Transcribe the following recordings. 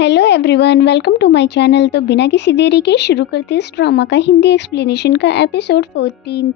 Hello everyone, welcome to my channel. तो बिना किसी देरी के शुरू करते इस ड्रामा का हिंदी एक्सप्लेनेशन का एपिसोड 14।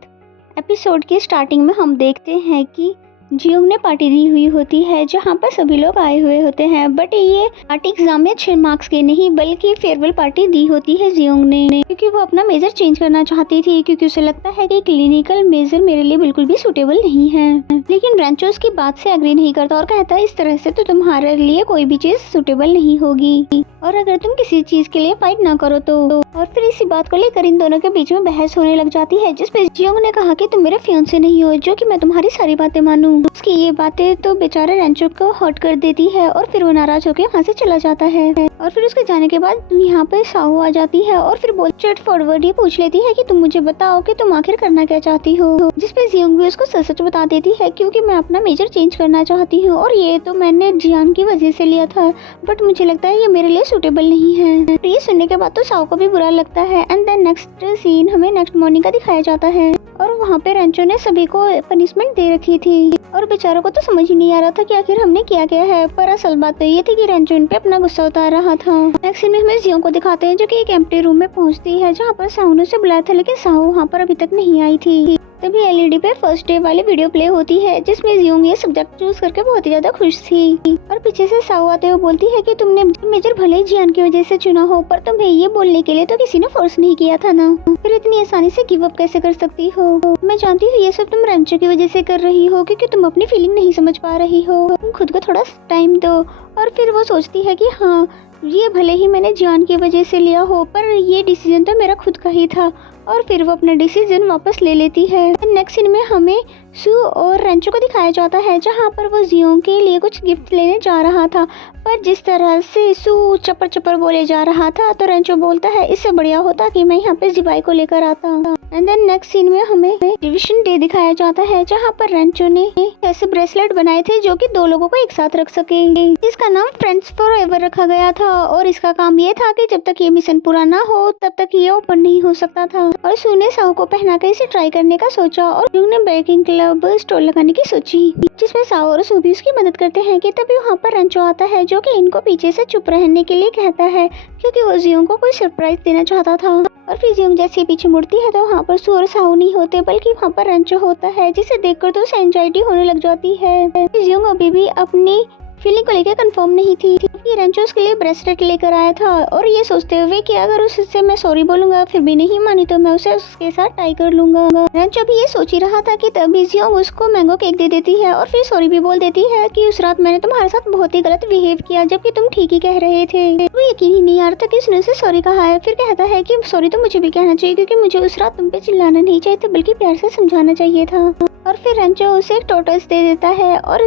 एपिसोड के स्टार्टिंग में हम देखते हैं कि जियोंग ने पार्टी दी हुई होती है जहां पर सभी लोग आए हुए होते हैं। बट ये पार्टी एग्जाम में अच्छे मार्क्स के नहीं बल्कि फेयरवेल पार्टी दी होती है जियोंग ने, क्योंकि वो अपना मेजर चेंज करना चाहती थी, क्योंकि उसे लगता है कि क्लिनिकल मेजर मेरे लिए बिल्कुल भी सूटेबल नहीं है। लेकिन रेंचो उसकी बात से एग्री नहीं करता और कहता है इस तरह से तो तुम्हारे लिए कोई भी चीज सूटेबल नहीं होगी और अगर तुम किसी चीज के लिए फाइट ना करो तो। और फिर इसी बात को लेकर इन दोनों के बीच में बहस होने लग जाती है, जिसपे जियोंग ने कहा कि तुम मेरे फियांसे नहीं हो जो कि मैं तुम्हारी सारी बातें मानूं। उसकी ये बातें तो बेचारे रेंचो को हर्ट कर देती है और फिर वो नाराज होकर वहाँ से चला जाता है। और फिर उसके जाने के बाद यहाँ पे साहू आ जाती है और फिर बहुत स्ट्रेट फॉरवर्ड ये पूछ लेती है कि तुम मुझे बताओ कि तुम आखिर करना क्या चाहती हो। जिसपे जियोंग भी उसको सच सच बता देती है क्योंकि मैं अपना मेजर चेंज करना चाहती हूँ और ये तो मैंने जियान की वजह से लिया था, बट मुझे लगता है ये मेरे लिए सूटेबल नहीं है। तो ये सुनने के बाद तो साहू को भी बुरा लगता है। एंड देन नेक्स्ट सीन हमें नेक्स्ट मॉर्निंग का दिखाया जाता है और वहाँ पे रेंचो ने सभी को पनिशमेंट दे रखी थी और बेचारों को तो समझ ही नहीं आ रहा था कि आखिर हमने किया क्या है। पर असल बात तो ये थी कि रेंचो इन पे अपना गुस्सा उतार रहा था। नेक्स्ट सीन में हमें जियोंग को दिखाते हैं जो कि एक एम्प्टी रूम में पहुंचती है जहाँ पर साहू ने उसे बुलाया था, लेकिन साहू वहाँ पर अभी तक नहीं आई थी। तभी एलईडी पे फर्स्ट डे वाली वीडियो प्ले होती है जिसमें जियोंग ये सब्जेक्ट चूज करके बहुत ही ज्यादा खुश थी। और पीछे से साहू आते हुए बोलती है कि तुमने मेजर भले ही जियान की वजह से चुना हो, पर तुम्हें ये बोलने के लिए तो किसी ने फोर्स नहीं किया था ना, फिर इतनी आसानी से गिव अप कैसे कर सकती हो। मैं जानती हूँ ये सब तुम रेंचो की वजह से कर रही हो क्योंकि तुम अपनी फीलिंग नहीं समझ पा रही हो, तुम खुद को थोड़ा टाइम दो। और फिर वो सोचती है कि हाँ, ये भले ही मैंने जियान की वजह से लिया हो पर ये डिसीजन तो मेरा खुद का ही था, और फिर वो अपना डिसीजन वापस ले लेती है। नेक्स्ट सीन में हमें सू और रेंचो को दिखाया जाता है जहाँ पर वो जियोंग के लिए कुछ गिफ्ट लेने जा रहा था, पर जिस तरह से सू चपर चपर बोले जा रहा था तो रेंचो बोलता है इससे बढ़िया होता कि मैं यहाँ पे जिबाई को लेकर आता। एंड देन नेक्स्ट सीन में हमें डिविजन डे दिखाया जाता है जहाँ पर रेंचो ने ऐसे ब्रेसलेट बनाए थे जो कि दो लोगों को एक साथ रख सके, जिसका नाम फ्रेंड्स फॉर एवर रखा गया था। और इसका काम ये था कि जब तक ये मिशन पूरा ना हो तब तक ये ओपन नहीं हो सकता था। और सू ने साहू को पहना कर इसे ट्राई करने का सोचा और जियोंग ने बेकिंग क्लब स्टोर लगाने की सोची, जिसमें साहू और सू भी उसकी मदद करते हैं। कि तभी वहाँ पर रेंचो आता है जो कि इनको पीछे से चुप रहने के लिए कहता है क्योंकि वो जियोंग को कोई सरप्राइज देना चाहता था। और फिर जियोंग जैसे पीछे मुड़ती है तो वहाँ पर सू और साहू नहीं होते बल्कि वहाँ पर रेंचो होता है, जिसे देखकर तो उसे एंजाइटी होने लग जाती है। जियोंग अभी भी अपनी फीलिंग को लेकर कंफर्म नहीं थी कि रेंचो उसके लिए ब्रेसलेट लेकर आया था और ये सोचते हुए कि अगर उससे मैं सॉरी बोलूंगा फिर भी नहीं मानी तो मैं उसे उसके साथ टाई कर लूंगा। रेंचो भी ये सोच ही रहा था कि तभी जियोंग उसको मैंगो केक दे देती है और फिर सॉरी भी बोल देती है कि उस रात मैंने तुम्हारे साथ बहुत ही गलत बिहेव किया जबकि तुम ठीक ही कह रहे थे। वो यकीन ही नहीं आ रहा था कि उसने उसे सॉरी कहा है। फिर कहता है कि सॉरी तो मुझे भी कहना चाहिए क्योंकि मुझे उस रात तुम पे चिल्लाना नहीं चाहिए था बल्कि प्यार से समझाना चाहिए था। और फिर रेंचो उसे एक टोटस दे देता है और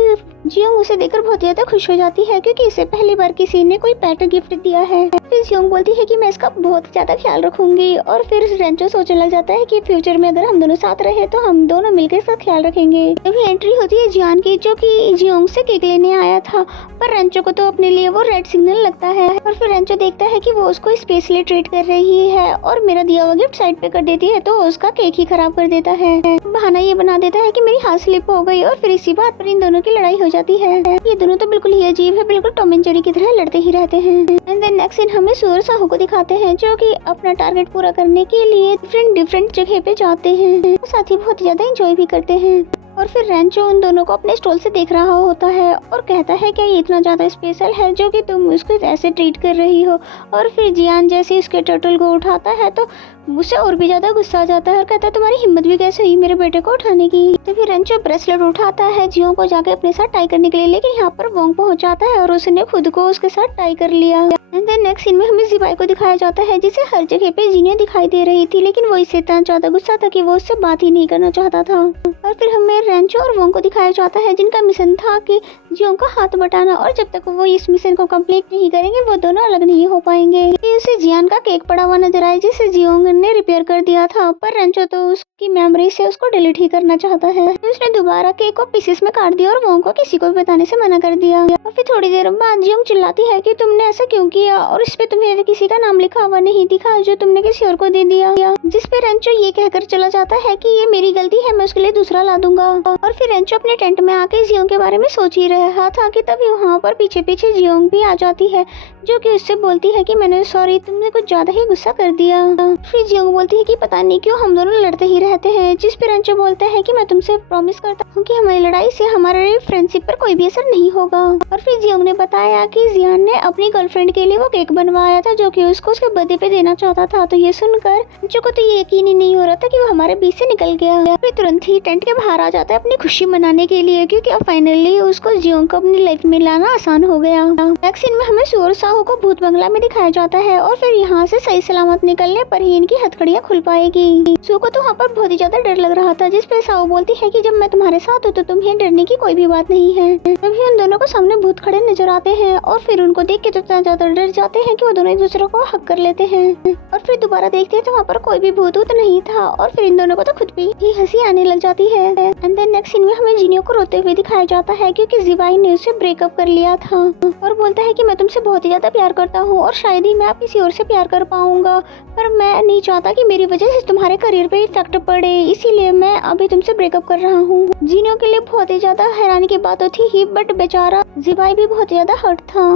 जियोंग उसे देखकर बहुत ज्यादा खुश हो जाती है क्योंकि इसे पहली बार किसी ने कोई पेट गिफ्ट दिया है। फिर जियोंग बोलती है कि मैं इसका बहुत ज्यादा ख्याल रखूंगी। और फिर रेंचो सोचने लग जाता है कि फ्यूचर में अगर हम दोनों साथ रहे तो हम दोनों मिलकर इसका ख्याल रखेंगे। तभी एंट्री होती है जियान की जो कि जियोंग से केक लेने आया था, पर रेंचो को तो अपने लिए वो रेड सिग्नल लगता है। और फिर रेंचो देखता है कि वो उसको स्पेशली ट्रीट कर रही है और मेरा दिया हुआ गिफ्ट साइड पे कर देती है तो उसका केक ही खराब कर देता है। बहाना ये बना देता है कि मेरी हाथ स्लिप हो गई और फिर इसी बात पर इन दोनों की लड़ाई हो जाती है। ये दोनों तो बिल्कुल ही अजीब है, बिल्कुल टॉम एंड जेरी की तरह लड़ते ही रहते हैं। एंड देन नेक्स्ट सीन हमें सू और साहू को दिखाते हैं जो कि अपना टारगेट पूरा करने के लिए डिफरेंट जगह पे जाते हैं, साथ ही बहुत ज्यादा एंजॉय भी करते हैं। और फिर रेंचो उन दोनों को अपने स्टॉल से देख रहा होता है और कहता है कि ये इतना ज़्यादा स्पेशल है जो कि तुम उसको ऐसे ट्रीट कर रही हो। और फिर जियान जैसे उसके टर्टल को उठाता है तो मुझसे और भी ज़्यादा गुस्सा आ जाता है और कहता है तुम्हारी हिम्मत भी कैसे हुई मेरे बेटे को उठाने की। तो फिर रेंचो ब्रेसलेट उठाता है जियोंग को जाके अपने साथ टाई करने के लिए, लेकिन यहाँ पर वोंग पहुँच जाता है और उसने खुद को उसके साथ टाई कर लिया। एंड देन नेक्स्ट सीन में हमें जिबाई को दिखाया जाता है जिसे हर जगह पे जीने दिखाई दे रही थी, लेकिन वो इससे इतना ज्यादा गुस्सा था कि वो उससे बात ही नहीं करना चाहता था। और फिर हमें रेंचो और वोंग को दिखाया जाता है जिनका मिशन था कि जियोंग का हाथ बटाना, और जब तक वो इस मिशन को कंप्लीट नहीं करेंगे वो दोनों अलग नहीं हो पाएंगे। उसे जियान का केक पड़ा हुआ नजर आया जिसे जियोंग ने रिपेयर कर दिया था, पर रेंचो तो उसकी मेमोरी से उसको डिलीट ही करना चाहता है। उसने दोबारा केक को पीसेस में काट दिया और वोंग को किसी को भी बताने से मना कर दिया। और फिर थोड़ी देर बाद जियोंग चिल्लाती है कि तुमने ऐसा क्यों किया और इस पे तुम्हें किसी का नाम लिखा हुआ नहीं दिखा जो तुमने किसी और को दे दिया। जिस पे रेंचो ये कहकर चला जाता है कि ये मेरी गलती है, मैं उसके लिए दूसरा ला दूंगा। और फिर रेंचो अपने टेंट में आके जियोंग के बारे में सोच ही रहा था कि तभी वहाँ पर पीछे पीछे जियोंग भी आ जाती है जो कि उससे बोलती है कि मैंने सॉरी, तुमने कुछ ज्यादा ही गुस्सा कर दिया। फिर जियोंग बोलती है कि पता नहीं क्यों हम दोनों लड़ते ही रहते हैं। जिस पे रेंचो बोलता है कि मैं तुमसे प्रॉमिस करता हूँ कि हमारी लड़ाई से हमारे फ्रेंडशिप पर कोई भी असर नहीं होगा। और फिर जियोंग ने बताया कि जियान ने अपनी गर्लफ्रेंड के लिए वो केक बनवाया था जो कि उसको उसके बर्थडे पे देना चाहता था। तो ये सुनकर रेंचो को तो ये यकीन ही नहीं हो रहा था कि वो हमारे बीच से निकल गया। फिर तुरंत ही टेंट के बाहर आ जाता है अपनी खुशी मनाने के लिए, क्योंकि अब फाइनली उसको जियोंग को अपनी लाइफ में लाना आसान हो गया। नेक्स्ट सीन में हमें सू और साहू को भूत बंगला में दिखाया जाता है और फिर यहाँ से सही सलामत निकलने पर ही इनकी हथकड़ियाँ खुल पाएगी। सू को तो वहाँ पर बहुत ही ज्यादा डर लग रहा था, जिस पे साहू बोलती है कि जब मैं तुम्हारे साथ हूँ तो तुम्हें डरने की कोई भी बात नहीं है। तभी उन दोनों को सामने भूत खड़े नजर आते हैं और फिर उनको देख के तो इतना ज्यादा डर जाते हैं कि वो दोनों एक दूसरे को हक कर लेते हैं। और फिर दोबारा देखते हैं तो वहाँ पर कोई भी भूत नहीं था और फिर इन दोनों को तो खुद भी ही हंसी आने लग जाती है। एंड देन नेक्स्ट सीन में हमें जिनियो को रोते हुए दिखाया जाता है क्योंकि जिवाई ने उससे ब्रेकअप कर लिया था और बोलता है कि मैं तुमसे बहुत ही ज्यादा प्यार करता हूँ और शायद ही मैं आप किसी और से प्यार कर पाऊंगा, पर मैं नहीं चाहता कि मेरी वजह से तुम्हारे करियर पे इफेक्ट पड़े, इसीलिए मैं अभी तुमसे ब्रेकअप कर रहा हूँ। जिनियो के लिए बहुत ही ज्यादा हैरानी की बात थी ही, बट बेचारा जिवाई भी बहुत ज्यादा हर्ट था।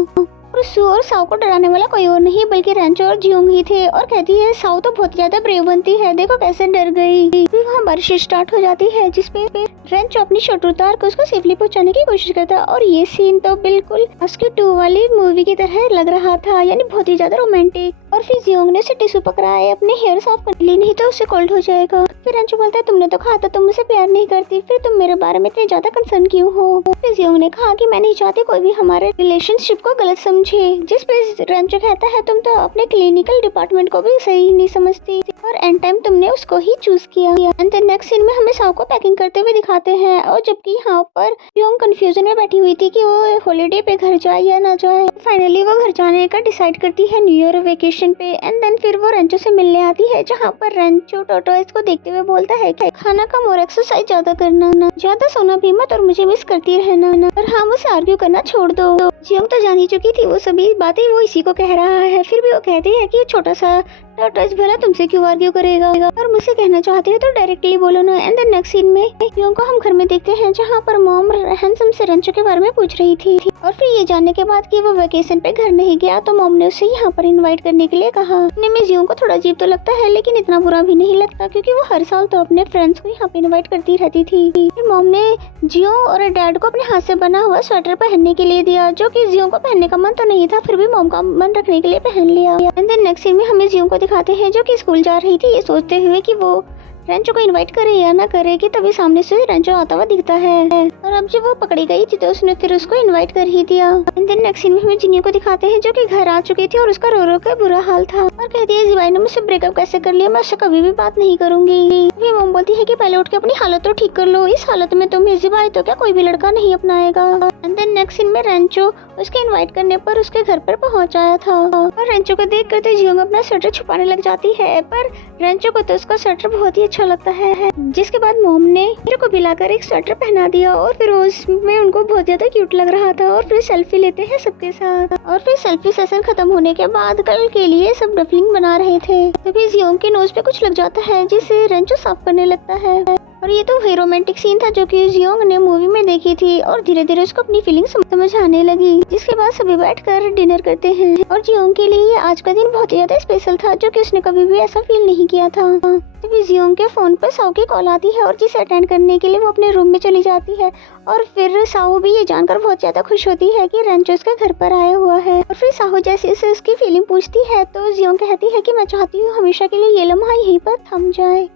और सू और साओ को डराने वाला कोई और नहीं बल्कि रेंचो और जियोंग ही थे। और कहती है साओ तो बहुत ज्यादा ब्रेव बनती है, देखो कैसे डर गई। फिर वहाँ बारिश स्टार्ट हो जाती है जिसपे रेंचो अपनी शर्ट उतार कर उसको सेफली पहुंचाने की कोशिश करता है और ये सीन तो बिल्कुल रेस्क्यू 2 वाली मूवी की तरह लग रहा था, यानी बहुत ही ज्यादा रोमांटिक। और फिर जियोंग ने उसे टिश्यू पकड़ाए अपने हेयर साफ करने लिए, नहीं तो उससे कोल्ड हो जाएगा। फिर रेंचो बोलता है तुमने तो कहा था तुम मुझसे प्यार नहीं करती, फिर तुम मेरे बारे में इतने ज्यादा कंसर्न क्यों हो। फिर जियोंग ने कहा कि मैं नहीं चाहती कोई भी हमारे रिलेशनशिप को गलत समझे। जिस पे रेंचो कहता है तुम तो अपने क्लिनिकल डिपार्टमेंट को भी सही नहीं समझती और एंड टाइम तुमने उसको ही चूज किया। एंड देन नेक्स्ट सीन में हमें साओ को पैकिंग करते हुए दिखाते हैं और जबकि यहाँ पर जियोंग कंफ्यूजन में बैठी हुई थी कि वो हॉलीडे पे घर जाए या ना जाए। फाइनली वो घर जाने का डिसाइड करती है न्यू ईयर वेकेशन पे। एंड देन फिर वो रेंचो से मिलने आती है जहाँ पर रेंचो टोटोइस को देखते हुए बोलता है कि खाना कम और एक्सरसाइज ज्यादा करना, ज्यादा सोना भी मत और मुझे मिस करती रहना, और हाँ मुझसे आर्ग्यू करना छोड़ दो। जियोंग तो जान ही चुकी थी वो सभी बातें वो इसी को कह रहा है, फिर भी वो कहती है कि छोटा सा टॉर्टोइस भला तुमसे क्यों आर्ग्यू करेगा और मुझसे कहना चाहती है तो डायरेक्टली बोलो ना। एंड देन नेक्स्ट सीन में जियोंग को हम घर में देखते हैं जहाँ पर मॉम हैंडसम से रेंचो के बारे में पूछ रही थी और फिर ये जानने के बाद कि वो वेकेशन पे घर नहीं गया तो मॉम ने उसे यहाँ पर इनवाइट करने के लिए कहा। में जियोंग को थोड़ा अजीब तो लगता है लेकिन इतना बुरा भी नहीं लगता क्योंकि वो हर साल तो अपने फ्रेंड्स को यहाँ पे इनवाइट करती रहती थी। फिर मॉम ने जियोंग और डैड को अपने हाथ से बना हुआ स्वेटर पहनने के लिए दिया जो कि जियोंग को पहनने का मन तो नहीं था, फिर भी मॉम का मन रखने के लिए पहन लिया। एंड देन नेक्स्ट सीन में हमें जियोंग को दिखाते हैं जो कि स्कूल जा रही थी ये सोचते हुए कि वो रेंचो को इनवाइट करे या ना करे कि तभी सामने से रेंचो आता हुआ दिखता है और अब जब वो पकड़ी गई थी तो उसने फिर उसको इनवाइट कर ही दिया। एंड देन नेक्स्ट सीन में हमें जिनियो को दिखाते हैं जो कि घर आ चुकी थी और उसका रो रो का बुरा हाल था और कहती है जिवाई ने मुझसे ब्रेकअप कैसे कर लिया, मैं उससे कभी भी बात नहीं करूंगी। फिर मॉम बोलती है कि पहले उठ के अपनी हालत तो ठीक कर लो, इस हालत में तुम्हें जिवाई तो क्या कोई भी लड़का नहीं अपनाएगा। एंड देन नेक्स्ट सीन में रेंचो उसके इनवाइट करने पर उसके घर पर पहुंच आया था और रेंचो को देख कर तो जियोंग अपना स्वेटर छुपाने लग जाती है, पर रेंचो को तो उसका स्वेटर बहुत ही अच्छा लगता है। जिसके बाद मॉम ने हीरो को बुलाकर एक स्वेटर पहना दिया और फिर उसमें उनको बहुत ज्यादा क्यूट लग रहा था और फिर सेल्फी लेते हैं सबके साथ। और फिर सेल्फी सेशन खत्म होने के बाद कल के लिए सब डफलिंग बना रहे थे तभी जियोंग के नोज पे कुछ लग जाता है जिसे रेंचो साफ करने लगता है और ये तो वही रोमांटिक सीन था जो कि जियोंग ने मूवी में देखी थी और धीरे धीरे उसको अपनी फीलिंग्स समझ आने लगी। जिसके बाद सभी बैठकर डिनर करते हैं और जियोंग के लिए आज का दिन बहुत ही ज्यादा स्पेशल था जो कि उसने कभी भी ऐसा फील नहीं किया था। तभी जियोंग के फोन पर साओ की कॉल आती है और जिसे अटेंड करने के लिए वो अपने रूम में चली जाती है और फिर साओ भी ये जानकर बहुत ज्यादा खुश होती है कि रेंचो उसके घर पर आया हुआ है। और फिर साओ जैसे उसे उसकी फीलिंग पूछती है तो जियोंग कहती है कि मैं चाहती हूँ हमेशा के लिए ये लम्हा यहीं पर थम जाए।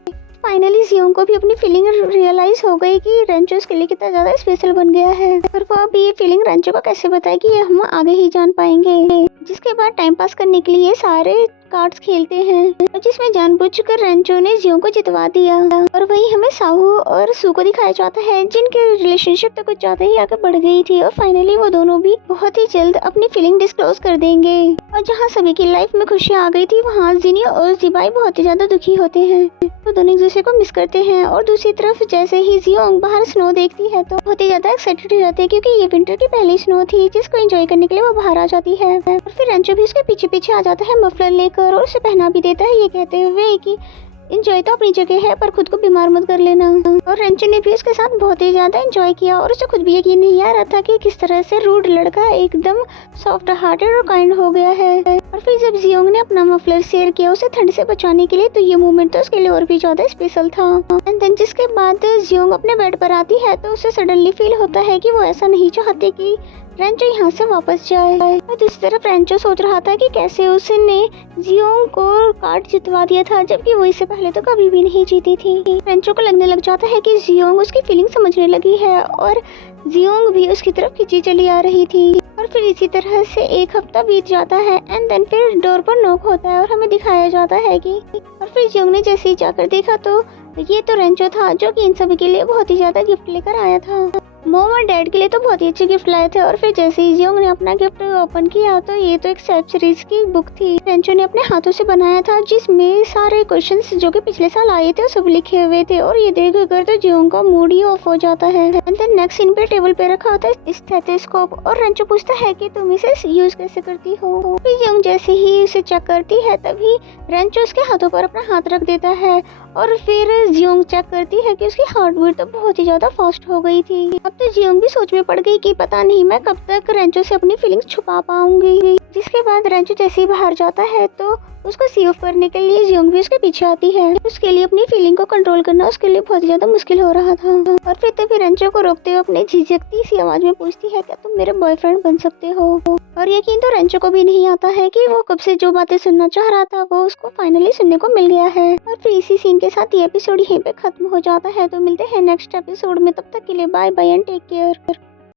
फाइनली जियोंग को भी अपनी फीलिंग रियलाइज हो गई कि रेंचो उसके लिए कितना ज्यादा स्पेशल बन गया है और वो अभी ये फीलिंग रेंचो को कैसे बताएगी ये हम आगे ही जान पाएंगे। जिसके बाद टाइम पास करने के लिए सारे कार्ड्स खेलते हैं जिसमें जानबूझकर रेंचो ने जियोंग को जितवा दिया। और वहीं हमें साहू और सू को दिखाया जाता है जिनके रिलेशनशिप तो कुछ ज्यादा ही आगे बढ़ गई थी और फाइनली वो दोनों भी बहुत ही जल्द अपनी फीलिंग डिस्क्लोज कर देंगे। और जहाँ सभी की लाइफ में खुशियाँ आ गई थी वहाँ जिनी और जिबाई बहुत ही ज्यादा दुखी होते हैं। वो दोनों एक दूसरे को मिस करते हैं। और दूसरी तरफ जैसे ही जियोंग बाहर स्नो देखती है तो बहुत ही ज्यादा एक्साइटेड हो जाती है क्योंकि ये विंटर की पहली स्नो थी जिसको एंजॉय करने के लिए वो बाहर आ जाती है। और फिर रेंचो भी उसके पीछे पीछे आ जाता है मफलर लेकर और उसे पहना भी देता है ये कहते हुए कि एंजॉय तो अपनी जगह है पर खुद को बीमार मत कर लेना। और रेंचो ने भी उसके साथ बहुत ही ज्यादा एंजॉय किया और उसे खुद भी यकीन नहीं आ रहा था कि किस तरह से रूड लड़का एकदम सॉफ्ट हार्टेड और काइंड हो गया है। और फिर जब जियोंग ने अपना मफलर शेयर किया उसे ठंड से बचाने के लिए तो ये मोमेंट तो उसके लिए और भी ज्यादा स्पेशल था। एंड देन जिसके बाद जियोंग अपने बेड पर आती है तो उसे सडनली फील होता है कि वो ऐसा नहीं चाहते कि रेंचो यहाँ से वापस जाए। और दूसरी तरफ रेंचो सोच रहा था कि कैसे उसने जियोंग को कार्ड जितवा दिया था जबकि वो इससे पहले तो कभी भी नहीं जीती थी। रेंचो को लगने लग जाता है कि जियोंग उसकी फीलिंग समझने लगी है और जियोंग भी उसकी तरफ खींची चली आ रही थी। और फिर इसी तरह से एक हफ्ता बीत जाता है एंड देन फिर डोर पर नॉक होता है और हमें दिखाया जाता है कि और फिर जियोंग ने जैसे ही जाकर देखा तो ये तो रेंचो था जो कि इन सभी के लिए बहुत ही ज्यादा गिफ्ट लेकर आया था। मॉम और डैड के लिए तो बहुत ही अच्छे गिफ्ट लाए थे। और फिर जैसे ही जियोंग ने अपना गिफ्ट ओपन किया तो ये तो एक वेब सीरीज की बुक थी रेंचो ने अपने हाथों से बनाया था जिसमें सारे क्वेश्चंस जो कि पिछले साल आए थे सब लिखे हुए थे। और ये देखकर तो जियोंग का मूड ही ऑफ हो जाता है। एंड देन नेक्स्ट सीन पे टेबल पे रखा होता है स्टेथोस्कोप और रेंचो पूछता है कि तुम इसे यूज कैसे करती हो। फिर जियोंग जैसे ही उसे चेक करती है तभी रेंचो उसके हाथों पर अपना हाथ रख देता है। और फिर जियोंग चेक करती है कि उसकी हार्ट बीट तो बहुत ही ज्यादा फास्ट हो गई थी। अब तो जियोंग भी सोच में पड़ गई कि पता नहीं मैं कब तक रेंचो से अपनी फीलिंग्स छुपा पाऊंगी। जिसके बाद रेंचो जैसे ही बाहर जाता है तो उसको सी ऑफ करने के लिए जियोंग भी उसके पीछे आती है। उसके लिए अपनी फीलिंग को कंट्रोल करना उसके लिए बहुत ज्यादा मुश्किल हो रहा था। और फिर तभी रेंचो को रोकते हुए अपने झिझकती सी आवाज में पूछती है क्या तुम मेरे बॉयफ्रेंड बन सकते हो। और यकीन तो रेंचो को भी नहीं आता है कि वो कब से जो बातें सुनना चाह रहा था वो उसको फाइनली सुनने को मिल गया है। और फिर इसी सीन के साथ ये एपिसोड यहीं पे खत्म हो जाता है। तो मिलते हैं नेक्स्ट एपिसोड में, तब तक के लिए bye bye and take care.